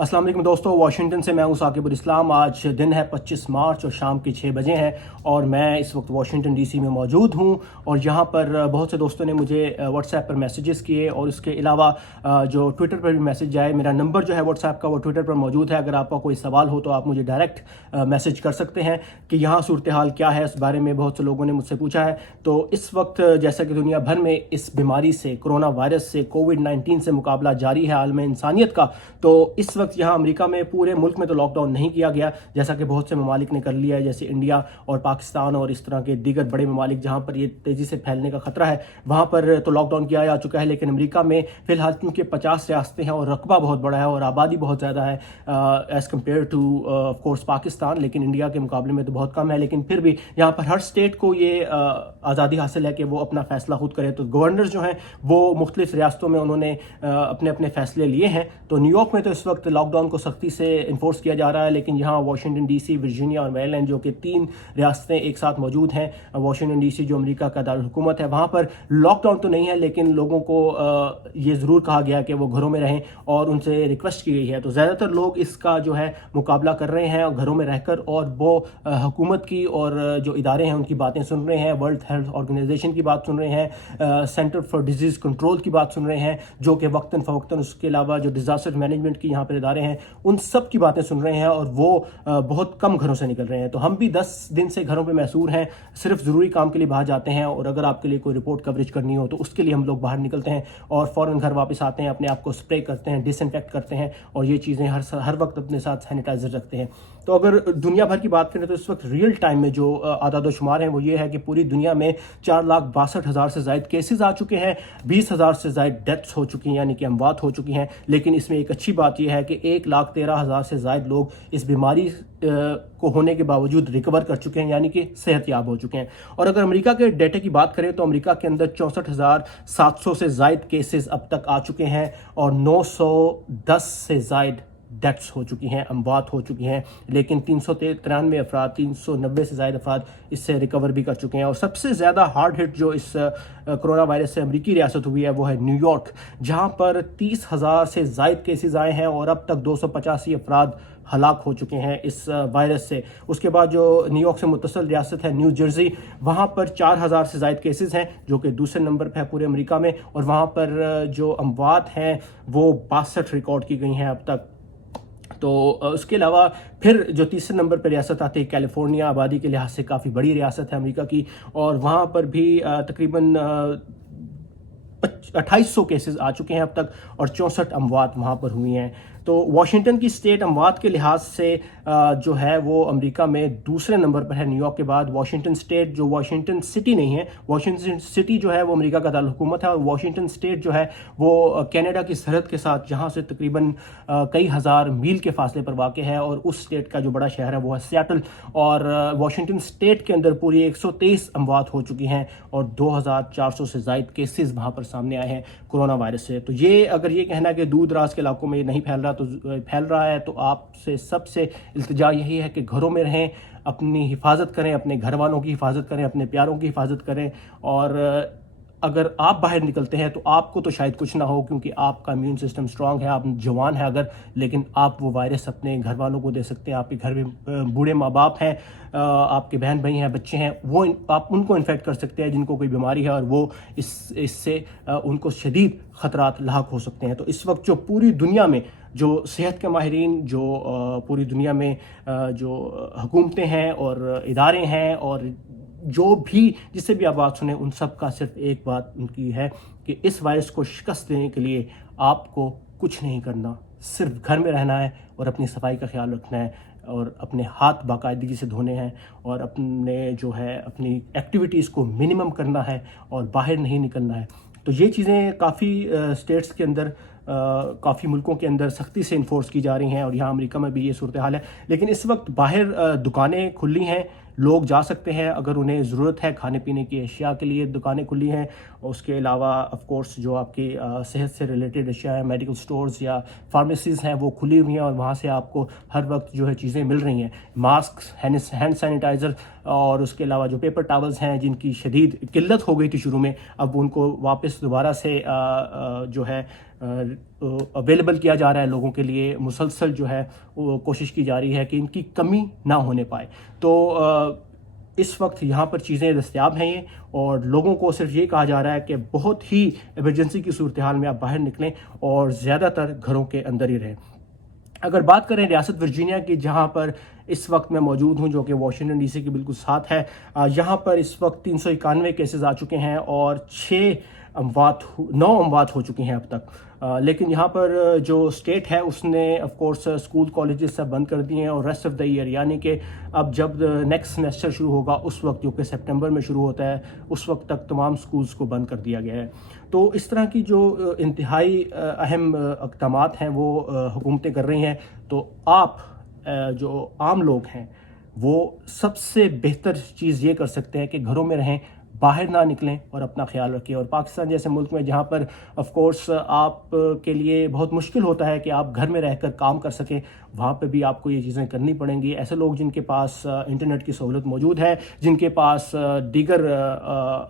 अस्सलाम वालेकुम दोस्तों, वाशिंगटन से मैं हूं साकिबुल इस्लाम। आज दिन है 25 मार्च और शाम के 6 बजे हैं और मैं इस वक्त वाशिंगटन डीसी में मौजूद हूं। और यहाँ पर बहुत से दोस्तों ने मुझे व्हाट्सएप पर मैसेजेस किए और इसके अलावा जो ट्विटर पर भी मैसेज आए। मेरा नंबर जो है व्हाट्सएप का वो ट्विटर पर मौजूद है। अगर आपका कोई सवाल हो तो आप मुझे डायरेक्ट मैसेज कर सकते हैं कि यहाँ सूरत हाल क्या है। इस बारे में बहुत से लोगों ने मुझसे पूछा है। तो इस वक्त जैसा कि दुनिया भर में इस बीमारी से, कोरोना वायरस से, कोविड-19 से मुकाबला जारी है आलम इंसानियत का, तो इस वक्त यहाँ अमेरिका में पूरे मुल्क में तो लॉकडाउन नहीं किया गया जैसा कि बहुत से ममालिक ने कर लिया है, जैसे इंडिया और पाकिस्तान और इस तरह के दीगर बड़े ममालिक जहाँ पर ये तेज़ी से फैलने का खतरा है, वहाँ पर तो लॉकडाउन किया जा चुका है। लेकिन अमेरिका में फ़िलहाल क्योंकि 50 रियासतें हैं और रकबा बहुत बड़ा है और आबादी बहुत ज़्यादा है as compare two of course Pakistan, लेकिन इंडिया के मुकाबले में तो बहुत कम है। लेकिन फिर भी यहाँ पर हर स्टेट को ये आज़ादी हासिल है कि वो अपना फ़ैसला खुद करे। तो गवर्नर जो हैं वो मुख्तलिफ रियासतों में उन्होंने अपने अपने फ़ैसले लिए हैं। तो न्यूयॉर्क में तो इस वक्त लॉकडाउन को सख्ती से इन्फोर्स किया जा रहा है, लेकिन यहाँ वाशिंगटन डीसी, वर्जीनिया और मेरीलैंड जो कि 3 रियासतें एक साथ मौजूद हैं। वाशिंगटन डीसी जो अमेरिका का दारुल हुकूमत है, वहाँ पर लॉकडाउन तो नहीं है, लेकिन लोगों को ये ज़रूर कहा गया कि वो घरों में रहें और उनसे रिक्वेस्ट की गई है। तो ज़्यादातर लोग इसका जो है मुकाबला कर रहे हैं घरों में रहकर, और वो हुकूमत की और जो इदारे हैं उनकी बातें सुन रहे हैं। वर्ल्ड हेल्थ ऑर्गेनाइजेशन की बात सुन रहे हैं, सेंटर फॉर डिजीज़ कंट्रोल की बात सुन रहे हैं, जो कि वक्तन फ़वक्तन, उसके अलावा जो डिज़ास्टर मैनेजमेंट की यहाँ पर इदारे हैं उन सब की बातें सुन रहे हैं, और वो बहुत कम घरों से निकल रहे हैं। तो हम भी 10 दिन से घरों पे मैसूर हैं, सिर्फ ज़रूरी काम के लिए बाहर जाते हैं, और अगर आपके लिए कोई रिपोर्ट कवरेज करनी हो तो उसके लिए हम लोग बाहर निकलते हैं और फ़ौरन घर वापस आते हैं, अपने आप को स्प्रे करते हैं, डिसइंफेक्ट करते हैं, और ये चीज़ें हर वक्त अपने साथ सैनिटाइज़र रखते हैं। तो अगर दुनिया भर की बात करें तो इस वक्त रियल टाइम में जो आदाद शुमार हैं वो ये है कि पूरी दुनिया में 4,62,000 से ज़ायद केसेस आ चुके हैं, 20,000 से ज़ायद डेथ्स हो चुकी हैं, यानी कि अमवात हो चुकी हैं। लेकिन इसमें एक अच्छी बात यह है कि 1,13,000 से ज़ायद लोग इस बीमारी को होने के बावजूद रिकवर कर चुके हैं, यानी कि सेहतयाब हो चुके हैं। और अगर अमेरिका के डेटे की बात करें तो अमेरिका के अंदर 64,700 से ज़ायद केसेस अब तक आ चुके हैं और 910 से ज़ायद डेथ्स हो चुकी हैं, अमवात हो चुकी हैं। लेकिन 393 अफराद, 390 से ज़ायद अफराद इससे रिकवर भी कर चुके हैं। और सबसे ज़्यादा हार्ड हिट जो इस कोरोना वायरस से अमरीकी रियासत हुई है वो है न्यूयॉर्क, जहाँ पर 30,000 से ज़ायद केसेस आए हैं और अब तक 285 अफराद हलाक हो चुके हैं इस वायरस से। उसके बाद जो न्यूयॉर्क से मुत्तसिल रियासत है न्यू जर्सी, वहाँ पर 4,000 से ज़ायद केसेस हैं, जो कि दूसरे नंबर पर है पूरे अमेरिका में, और वहाँ पर जो अमवात हैं वो 62 रिकॉर्ड की गई हैं अब तक। तो उसके अलावा फिर जो तीसरे नंबर पर रियासत आती है कैलिफोर्निया, आबादी के लिहाज से काफ़ी बड़ी रियासत है अमेरिका की, और वहाँ पर भी तकरीबन 2,800 केसेस आ चुके हैं अब तक और 64 अमवात वहाँ पर हुई हैं। तो वाशिंगटन की स्टेट अमवात के लिहाज से जो है वो अमेरिका में दूसरे नंबर पर है न्यूयॉर्क के बाद। वाशिंगटन स्टेट, जो वाशिंगटन सिटी नहीं है, वाशिंगटन सिटी जो है वो अमेरिका का दारुल हुकूमत है, और वाशिंगटन स्टेट जो है वो कनाडा की सरहद के साथ, जहाँ से तकरीबन कई हज़ार मील के फासले पर वाक़ है, और उस स्टेट का जो बड़ा शहर है वो है सियाटल। और वाशिंगटन स्टेट के अंदर पूरी 123 अमवात हो चुकी हैं और 2,400 से ज़ायद केसेस वहाँ पर सामने आए हैं कोरोना वायरस से। तो ये अगर ये कहना है कि दूर दराज के इलाकों में ये नहीं फैल रहा, तो फैल रहा है, तो आपसे सबसे इल्तिजा यही है कि घरों में रहें, अपनी हिफाजत करें, अपने घर वालों की हिफाजत करें, अपने प्यारों की हिफाजत करें। और अगर आप बाहर निकलते हैं तो आपको तो शायद कुछ ना हो, क्योंकि आपका इम्यून सिस्टम स्ट्रांग है, आप जवान हैं अगर, लेकिन आप वो वायरस अपने घर वालों को दे सकते हैं। आपके घर में बूढ़े माँ बाप हैं, आपके बहन भाई हैं, बच्चे हैं, वो आप उनको इन्फेक्ट कर सकते हैं जिनको कोई बीमारी है, और वो इससे उनको शदीद ख़तरात लाहक हो सकते हैं। तो इस वक्त जो पूरी दुनिया में जो सेहत के माहिरीन, जो पूरी दुनिया में जो हुकूमतें हैं और इदारे हैं, और जो भी जिससे भी आप बात सुने, उन सब का सिर्फ एक बात उनकी है कि इस वायरस को शिकस्त देने के लिए आपको कुछ नहीं करना, सिर्फ घर में रहना है और अपनी सफाई का ख्याल रखना है, और अपने हाथ बाकायदगी से धोने हैं, और अपने जो है अपनी एक्टिविटीज़ को मिनिमम करना है और बाहर नहीं निकलना है। तो ये चीज़ें काफ़ी स्टेट्स के अंदर, काफ़ी मुल्कों के अंदर सख्ती से इन्फोर्स की जा रही हैं, और यहाँ अमेरिका में भी ये सूरत हाल है। लेकिन इस वक्त बाहर दुकानें खुली हैं, लोग जा सकते हैं अगर उन्हें ज़रूरत है, खाने पीने की अशिया के लिए दुकानें खुली हैं। उसके अलावा ऑफ कोर्स जो आपकी सेहत से रिलेटेड अशिया है, मेडिकल स्टोर्स या फार्मेसीज़ हैं वो खुली हुई हैं, और वहाँ से आपको हर वक्त जो है चीज़ें मिल रही हैं, मास्क, हैंड सैनिटाइज़र, और उसके अलावा जो पेपर टावल्स हैं जिनकी शदीद किल्लत हो गई थी शुरू में, अब उनको वापस दोबारा से जो है اویلیبل کیا جا رہا ہے لوگوں کے لیے، مسلسل جو ہے وہ کوشش کی جا رہی ہے کہ ان کی کمی نہ ہونے پائے. تو اس وقت یہاں پر چیزیں دستیاب ہیں یہ، اور لوگوں کو صرف یہ کہا جا رہا ہے کہ بہت ہی ایمرجنسی کی صورتحال میں آپ باہر نکلیں اور زیادہ تر گھروں کے اندر ہی رہیں. اگر بات کریں ریاست ورجینیا کی، جہاں پر اس وقت میں موجود ہوں، جو کہ واشنگٹن ڈی سی کے بالکل ساتھ ہے، یہاں پر اس وقت 391 کیسز آ چکے ہیں اور 9 اموات ہو چکی ہیں اب تک. لیکن یہاں پر جو اسٹیٹ ہے اس نے آف کورس اسکول کالجز سب بند کر دیے ہیں، اور ریسٹ آف دا ایئر یعنی کہ اب جب نیکسٹ سیمسٹر شروع ہوگا اس وقت، جو کہ سپٹمبر میں شروع ہوتا ہے، اس وقت تک تمام اسکولز کو بند کر دیا گیا ہے. تو اس طرح کی جو انتہائی اہم اقدامات ہیں وہ حکومتیں کر رہی ہیں. تو آپ جو عام لوگ ہیں وہ سب سے بہتر چیز یہ کر سکتے ہیں کہ گھروں میں رہیں، باہر نہ نکلیں اور اپنا خیال رکھیں. اور پاکستان جیسے ملک میں جہاں پر آف کورس آپ کے لیے بہت مشکل ہوتا ہے کہ آپ گھر میں رہ کر کام کر سکیں، وہاں پہ بھی آپ کو یہ چیزیں کرنی پڑیں گی. ایسے لوگ جن کے پاس انٹرنیٹ کی سہولت موجود ہے، جن کے پاس دیگر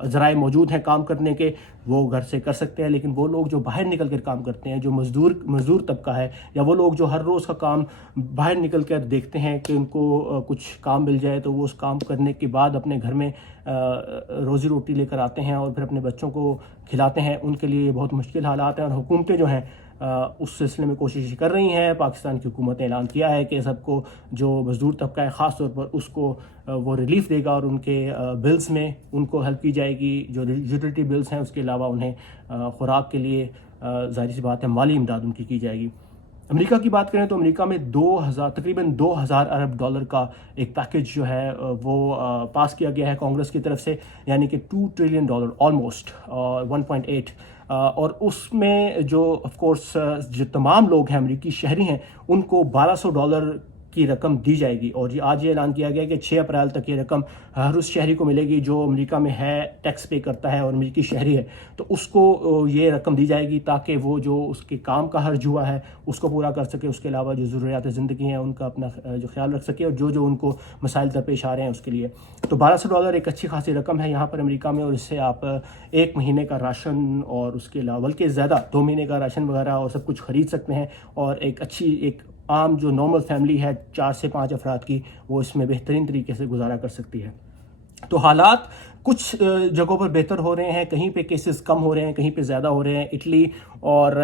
ذرائع موجود ہیں کام کرنے کے، وہ گھر سے کر سکتے ہیں. لیکن وہ لوگ جو باہر نکل کر کام کرتے ہیں، جو مزدور طبقہ ہے، یا وہ لوگ جو ہر روز کا کام باہر نکل کر دیکھتے ہیں کہ ان کو کچھ کام مل جائے، تو وہ اس کام کرنے کے بعد اپنے گھر میں روزی روٹی لے کر آتے ہیں اور پھر اپنے بچوں کو کھلاتے ہیں، ان کے لیے یہ بہت مشکل حالات ہیں. اور حکومتیں جو ہیں اس سلسلے میں کوشش کر رہی ہیں. پاکستان کی حکومت نے اعلان کیا ہے کہ سب کو جو مزدور طبقہ ہے خاص طور پر اس کو وہ ریلیف دے گا، اور ان کے بلز میں ان کو ہیلپ کی جائے گی. جو یوٹیلیٹی بلز ہیں اس کے علاوہ انہیں خوراک کے لیے ظاہر سی بات ہے مالی امداد ان کی جائے گی. امریکہ کی بات کریں تو امریکہ میں تقریباً 2000 ارب ڈالر کا ایک پیکج جو ہے وہ پاس کیا گیا ہے کانگریس کی طرف سے، یعنی کہ $2 ٹریلین آلموسٹ 1.8. اور اس میں جو آف کورس جو تمام لوگ ہیں امریکی شہری ہیں ان کو $1200 کی رقم دی جائے گی. اور آج یہ اعلان کیا گیا کہ 6 اپریل تک یہ رقم ہر اس شہری کو ملے گی جو امریکہ میں ہے، ٹیکس پے کرتا ہے اور امریکی شہری ہے. تو اس کو یہ رقم دی جائے گی تاکہ وہ جو اس کے کام کا حرج ہوا ہے اس کو پورا کر سکے، اس کے علاوہ جو ضروریات زندگی ہیں ان کا اپنا جو خیال رکھ سکے، اور جو ان کو مسائل درپیش آ رہے ہیں اس کے لیے. تو $1200 ایک اچھی خاصی رقم ہے یہاں پر امریکہ میں، اور اس سے آپ 1 مہینے کا راشن اور اس کے علاوہ بلکہ زیادہ 2 مہینے کا راشن وغیرہ اور سب کچھ خرید سکتے ہیں. اور ایک عام جو نارمل فیملی ہے 4 سے 5 افراد کی، وہ اس میں بہترین طریقے سے گزارا کر سکتی ہے. تو حالات کچھ جگہوں پر بہتر ہو رہے ہیں، کہیں پہ کیسز کم ہو رہے ہیں، کہیں پہ زیادہ ہو رہے ہیں. اٹلی اور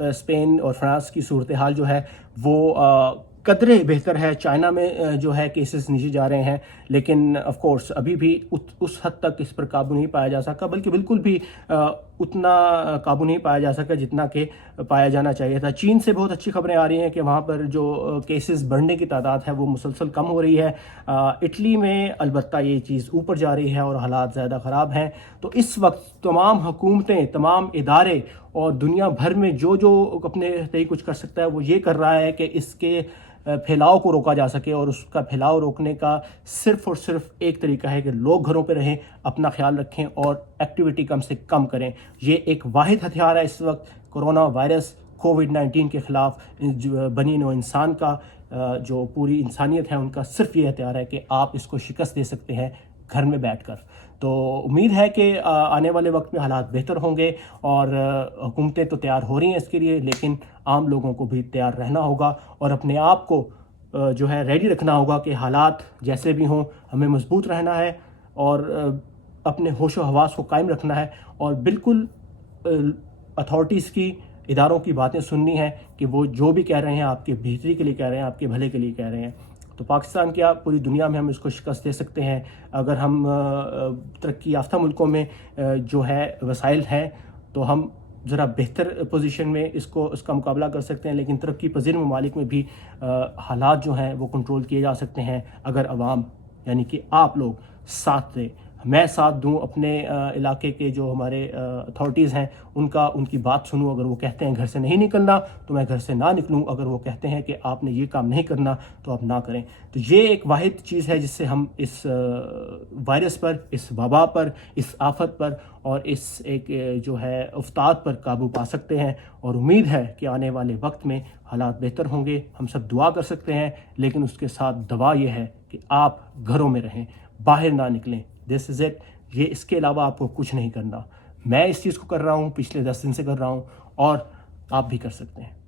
اسپین اور فرانس کی صورتحال جو ہے وہ قدرے بہتر ہے. چائنا میں جو ہے کیسز نیچے جا رہے ہیں، لیکن آف کورس ابھی بھی اس حد تک اس پر قابو نہیں پایا جا سکا، بلکہ بالکل بھی اتنا قابو نہیں پایا جا سکا جتنا کہ پایا جانا چاہیے تھا. چین سے بہت اچھی خبریں آ رہی ہیں کہ وہاں پر جو کیسز بڑھنے کی تعداد ہے وہ مسلسل کم ہو رہی ہے. اٹلی میں البتہ یہ چیز اوپر جا رہی ہے اور حالات زیادہ خراب ہیں. تو اس وقت تمام حکومتیں، تمام ادارے اور دنیا بھر میں جو اپنے تئیں کچھ کر سکتا ہے وہ یہ کر رہا ہے کہ اس کے پھیلاؤ کو روکا جا سکے. اور اس کا پھیلاؤ روکنے کا صرف اور صرف ایک طریقہ ہے کہ لوگ گھروں پہ رہیں، اپنا خیال رکھیں اور ایکٹیویٹی کم سے کم کریں. یہ ایک واحد ہتھیار ہے اس وقت کورونا وائرس کووڈ-19 کے خلاف بنی نوع انسان کا، جو پوری انسانیت ہے ان کا صرف یہ ہتھیار ہے کہ آپ اس کو شکست دے سکتے ہیں گھر میں بیٹھ کر. تو امید ہے کہ آنے والے وقت میں حالات بہتر ہوں گے، اور حکومتیں تو تیار ہو رہی ہیں اس کے لیے، لیکن عام لوگوں کو بھی تیار رہنا ہوگا اور اپنے آپ کو جو ہے ریڈی رکھنا ہوگا کہ حالات جیسے بھی ہوں ہمیں مضبوط رہنا ہے اور اپنے ہوش و حواس کو قائم رکھنا ہے، اور بالکل اتھارٹیز کی، اداروں کی باتیں سننی ہے کہ وہ جو بھی کہہ رہے ہیں آپ کے بہتری کے لیے کہہ رہے ہیں، آپ کے بھلے کے لیے کہہ رہے ہیں. تو پاکستان کیا پوری دنیا میں ہم اس کو شکست دے سکتے ہیں اگر ہم ترقی یافتہ ملکوں میں جو ہے وسائل ہیں تو ہم ذرا بہتر پوزیشن میں اس کا مقابلہ کر سکتے ہیں. لیکن ترقی پذیر ممالک میں بھی حالات جو ہیں وہ کنٹرول کیے جا سکتے ہیں اگر عوام یعنی کہ آپ لوگ ساتھ دیں. میں ساتھ دوں، اپنے علاقے کے جو ہمارے اتھارٹیز ہیں ان کی بات سنوں. اگر وہ کہتے ہیں گھر سے نہیں نکلنا تو میں گھر سے نہ نکلوں، اگر وہ کہتے ہیں کہ آپ نے یہ کام نہیں کرنا تو آپ نہ کریں. تو یہ ایک واحد چیز ہے جس سے ہم اس وائرس پر، اس وبا پر، اس آفت پر اور اس ایک جو ہے افتاد پر قابو پا سکتے ہیں. اور امید ہے کہ آنے والے وقت میں حالات بہتر ہوں گے. ہم سب دعا کر سکتے ہیں، لیکن اس کے ساتھ دوا یہ ہے کہ آپ گھروں میں رہیں، باہر نہ نکلیں. دس از اٹ. یہ اس کے علاوہ آپ کو کچھ نہیں کرنا. میں اس چیز کو کر رہا ہوں، پچھلے 10 دن سے کر رہا ہوں، اور آپ بھی کر سکتے ہیں.